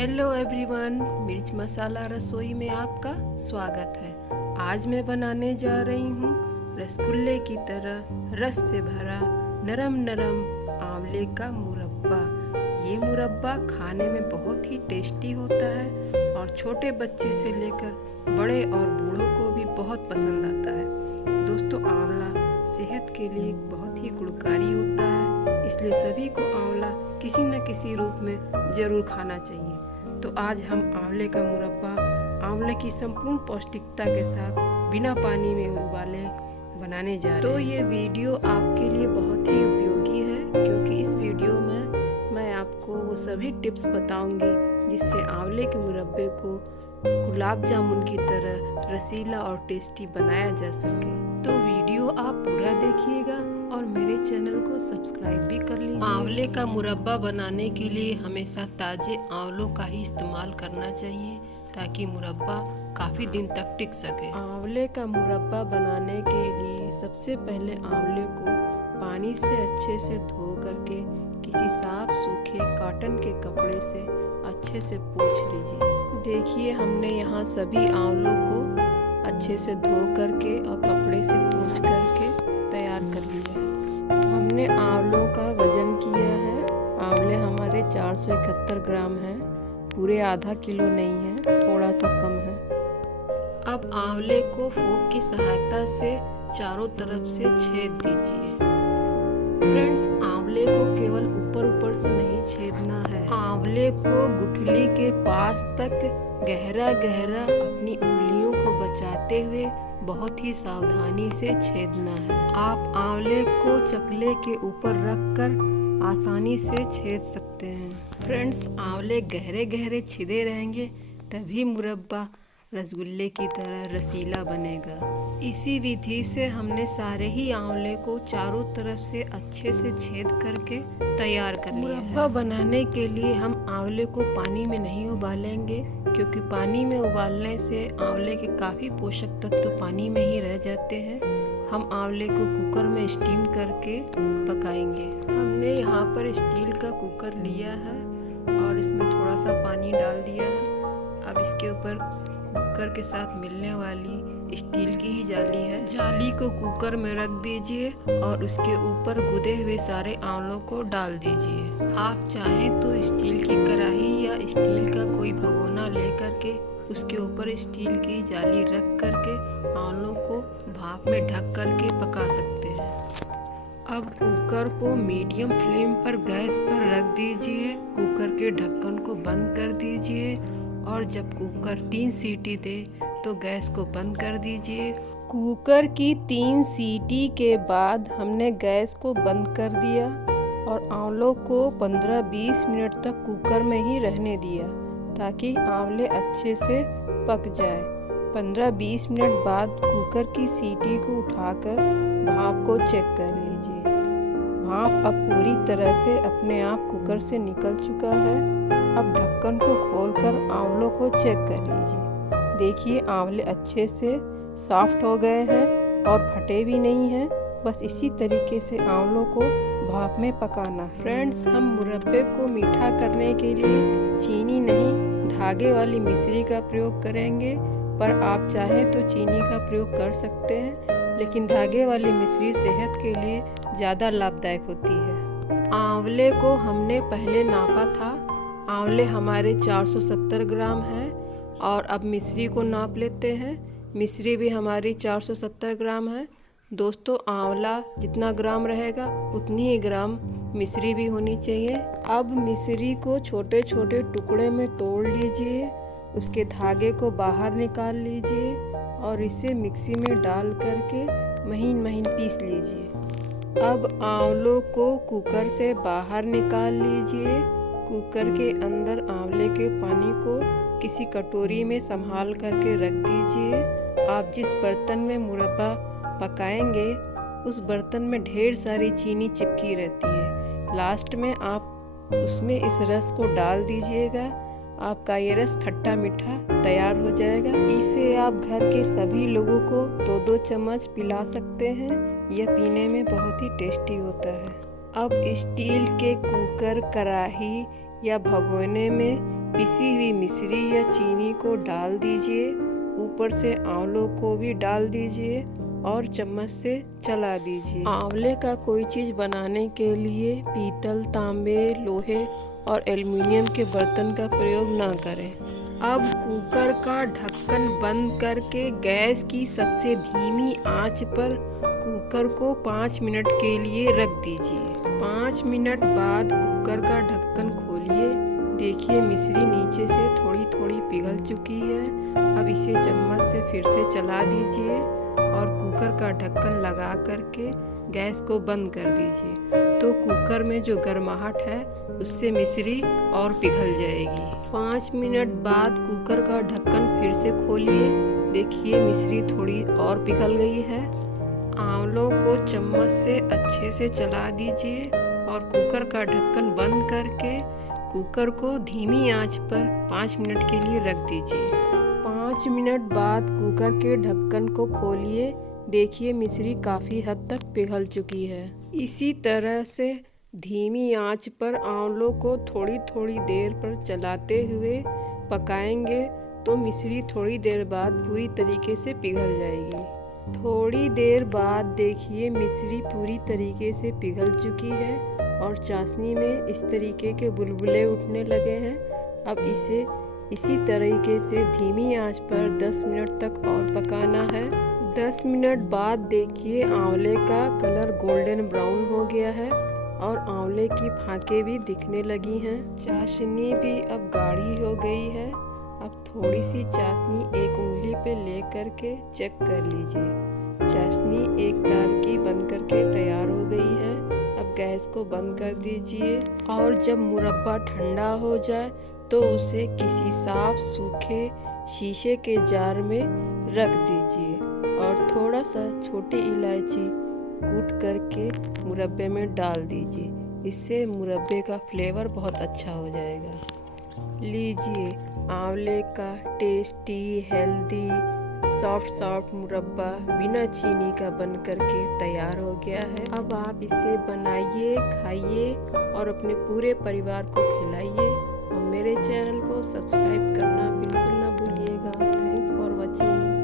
Hello everyone, मिर्च मसाला रसोई में आपका स्वागत है। आज मैं बनाने जा रही हूँ रसगुल्ले की तरह रस से भरा नरम नरम आंवले का मुरब्बा। ये मुरब्बा खाने में बहुत ही टेस्टी होता है और छोटे बच्चे से लेकर बड़े और बूढ़ों को भी बहुत पसंद आता है। दोस्तों, आंवला सेहत के लिए बहुत ही गुणकारी होता है, इसलिए सभी को आंवला किसी न किसी रूप में ज़रूर खाना चाहिए। तो आज हम आंवले का मुरब्बा आंवले की संपूर्ण पौष्टिकता के साथ बिना पानी में उबाले बनाने जा रहे हैं। तो ये वीडियो आपके लिए बहुत ही उपयोगी है, क्योंकि इस वीडियो में मैं आपको वो सभी टिप्स बताऊंगी जिससे आंवले के मुरब्बे को गुलाब जामुन की तरह रसीला और टेस्टी बनाया जा सके। तो वीडियो आप पूरा देखिएगा और मेरे चैनल को सब्सक्राइब भी कर लीजिए। आंवले का मुरब्बा बनाने के लिए हमेशा ताज़े आंवलों का ही इस्तेमाल करना चाहिए ताकि मुरब्बा काफ़ी दिन तक टिक सके। आंवले का मुरब्बा बनाने के लिए सबसे पहले आंवले को पानी से अच्छे से धो करके किसी साफ सूखे कॉटन के कपड़े से अच्छे से पोंछ लीजिए। देखिए, हमने यहाँ सभी आंवलों को अच्छे से धो करके और कपड़े से पोंछ करके तैयार कर लिया है। हमने आंवलों का वजन किया है। आंवले हमारे 471 ग्राम हैं, पूरे आधा किलो नहीं है, थोड़ा सा कम है। अब आंवले को फोक की सहायता से चारों तरफ से छेद दीजिए। फ्रेंड्स, आंवले को केवल ऊपर ऊपर से नहीं छेदना है, आंवले को गुठली के पास तक गहरा गहरा अपनी उंगलियों को बचाते हुए बहुत ही सावधानी से छेदना है। आप आंवले को चकले के ऊपर रखकर आसानी से छेद सकते हैं। फ्रेंड्स, आंवले गहरे गहरे छिदे रहेंगे तभी मुरब्बा रसगुल्ले की तरह रसीला बनेगा। इसी विधि से हमने सारे ही आंवले को चारों तरफ से अच्छे से छेद करके तैयार कर लिया है। मुरब्बा बनाने के लिए हम आंवले को पानी में नहीं उबालेंगे, क्योंकि पानी में उबालने से आंवले के काफ़ी पोषक तत्व तो पानी में ही रह जाते हैं। हम आंवले को कुकर में स्टीम करके पकाएंगे। हमने यहाँ पर स्टील का कुकर लिया है और इसमें थोड़ा सा पानी डाल दिया है। अब इसके ऊपर कुकर के साथ मिलने वाली स्टील की ही जाली है, जाली को कुकर में रख दीजिए और उसके ऊपर गुदे हुए सारे आंवलों को डाल दीजिए। आप चाहें तो स्टील की कढ़ाई या स्टील का कोई भगोना ले करके उसके ऊपर स्टील की जाली रख करके आंवलों को भाप में ढक करके पका सकते हैं। अब कुकर को मीडियम फ्लेम पर गैस पर रख दीजिए। कुकर के ढक्कन को बंद कर दीजिए और जब कुकर 3 सीटी दे तो गैस को बंद कर दीजिए। कुकर की 3 सीटी के बाद हमने गैस को बंद कर दिया और आंवलों को 15-20 मिनट तक कुकर में ही रहने दिया ताकि आंवले अच्छे से पक जाए। 15-20 मिनट बाद कुकर की सीटी को उठाकर भाप को चेक कर लीजिए। भाप अब पूरी तरह से अपने आप कुकर से निकल चुका है। अब ढक्कन को खोलकर आंवलों को चेक कर लीजिए। देखिए, आंवले अच्छे से सॉफ्ट हो गए हैं और फटे भी नहीं हैं। बस इसी तरीके से आंवलों को भाप में पकाना है। फ्रेंड्स, हम मुरब्बे को मीठा करने के लिए चीनी नहीं, धागे वाली मिश्री का प्रयोग करेंगे, पर आप चाहें तो चीनी का प्रयोग कर सकते हैं, लेकिन धागे वाली मिश्री सेहत के लिए ज़्यादा लाभदायक होती है। आंवले को हमने पहले नापा था। आंवले हमारे 470 ग्राम हैं और अब मिश्री को नाप लेते हैं। मिश्री भी हमारी 470 ग्राम है। दोस्तों, आंवला जितना ग्राम रहेगा उतनी ही ग्राम मिश्री भी होनी चाहिए। अब मिश्री को छोटे छोटे टुकड़े में तोड़ लीजिए, उसके धागे को बाहर निकाल लीजिए और इसे मिक्सी में डाल करके महीन महीन पीस लीजिए। अब आंवलों को कुकर से बाहर निकाल लीजिए। कुकर के अंदर आंवले के पानी को किसी कटोरी में संभाल करके रख दीजिए। आप जिस बर्तन में मुरब्बा पकाएंगे उस बर्तन में ढेर सारी चीनी चिपकी रहती है। लास्ट में आप उसमें इस रस को डाल दीजिएगा। आपका ये रस खट्टा मीठा तैयार हो जाएगा। इसे आप घर के सभी लोगों को 2-2 चम्मच पिला सकते हैं। यह पीने में बहुत ही टेस्टी होता है। अब स्टील के कुकर, कढ़ाई या भगोने में पिसी हुई मिश्री या चीनी को डाल दीजिए। ऊपर से आंवलों को भी डाल दीजिए और चम्मच से चला दीजिए। आंवले का कोई चीज़ बनाने के लिए पीतल, तांबे, लोहे और एल्युमिनियम के बर्तन का प्रयोग ना करें। अब कुकर का ढक्कन बंद करके गैस की सबसे धीमी आंच पर कुकर को 5 मिनट के लिए रख दीजिए। 5 मिनट बाद कुकर का ढक्कन खोलिए। देखिए मिश्री नीचे से थोड़ी थोड़ी पिघल चुकी है। अब इसे चम्मच से फिर से चला दीजिए और कुकर का ढक्कन लगा करके गैस को बंद कर दीजिए। तो कुकर में जो गर्माहट है उससे मिश्री और पिघल जाएगी। 5 मिनट बाद कुकर का ढक्कन फिर से खोलिए। देखिए मिश्री थोड़ी और पिघल गई है। आंवलों को चम्मच से अच्छे से चला दीजिए और कुकर का ढक्कन बंद करके कुकर को धीमी आंच पर 5 मिनट के लिए रख दीजिए। 5 मिनट बाद कुकर के ढक्कन को खोलिए। देखिए मिश्री काफ़ी हद तक पिघल चुकी है। इसी तरह से धीमी आंच पर आंवलों को थोड़ी थोड़ी देर पर चलाते हुए पकाएंगे तो मिश्री थोड़ी देर बाद पूरी तरीके से पिघल जाएगी। थोड़ी देर बाद देखिए मिश्री पूरी तरीके से पिघल चुकी है और चाशनी में इस तरीके के बुलबुले उठने लगे हैं। अब इसे इसी तरीके से धीमी आंच पर 10 मिनट तक और पकाना है। 10 मिनट बाद देखिए आंवले का कलर गोल्डन ब्राउन हो गया है और आंवले की फांकें भी दिखने लगी हैं। चाशनी भी अब गाढ़ी हो गई है। अब थोड़ी सी चाशनी एक उंगली पे ले करके चेक कर लीजिए। चाशनी एक तार की बन करके तैयार हो गई है। अब गैस को बंद कर दीजिए और जब मुरब्बा ठंडा हो जाए तो उसे किसी साफ सूखे शीशे के जार में रख दीजिए और थोड़ा सा छोटी इलायची कूट करके मुरब्बे में डाल दीजिए। इससे मुरब्बे का फ्लेवर बहुत अच्छा हो जाएगा। लीजिए आंवले का टेस्टी, हेल्दी, सॉफ्ट मुरब्बा बिना चीनी का बन करके तैयार हो गया है। अब आप इसे बनाइए, खाइए और अपने पूरे परिवार को खिलाइए और मेरे चैनल को सब्सक्राइब करना बिल्कुल ना भूलिएगा। Thanks for watching.